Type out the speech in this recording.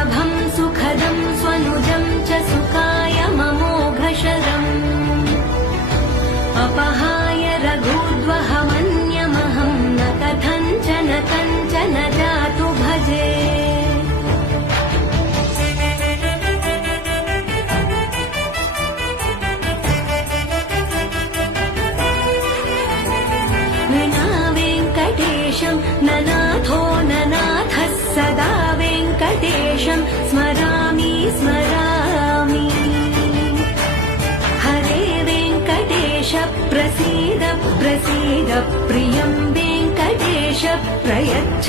सुलभं सुखदं स्वनुजं च सुखाय ममोघशरम् अपहाय रघुद्वहमन्यमहं न कथञ्चन कञ्चन जातु भजे ननाथो ननाथः सदा वेङ्कटेशं स्मरामि स्मरामि हरे वेङ्कटेश प्रसीद प्रसीद प्रियं वेङ्कटेश प्रयच्छ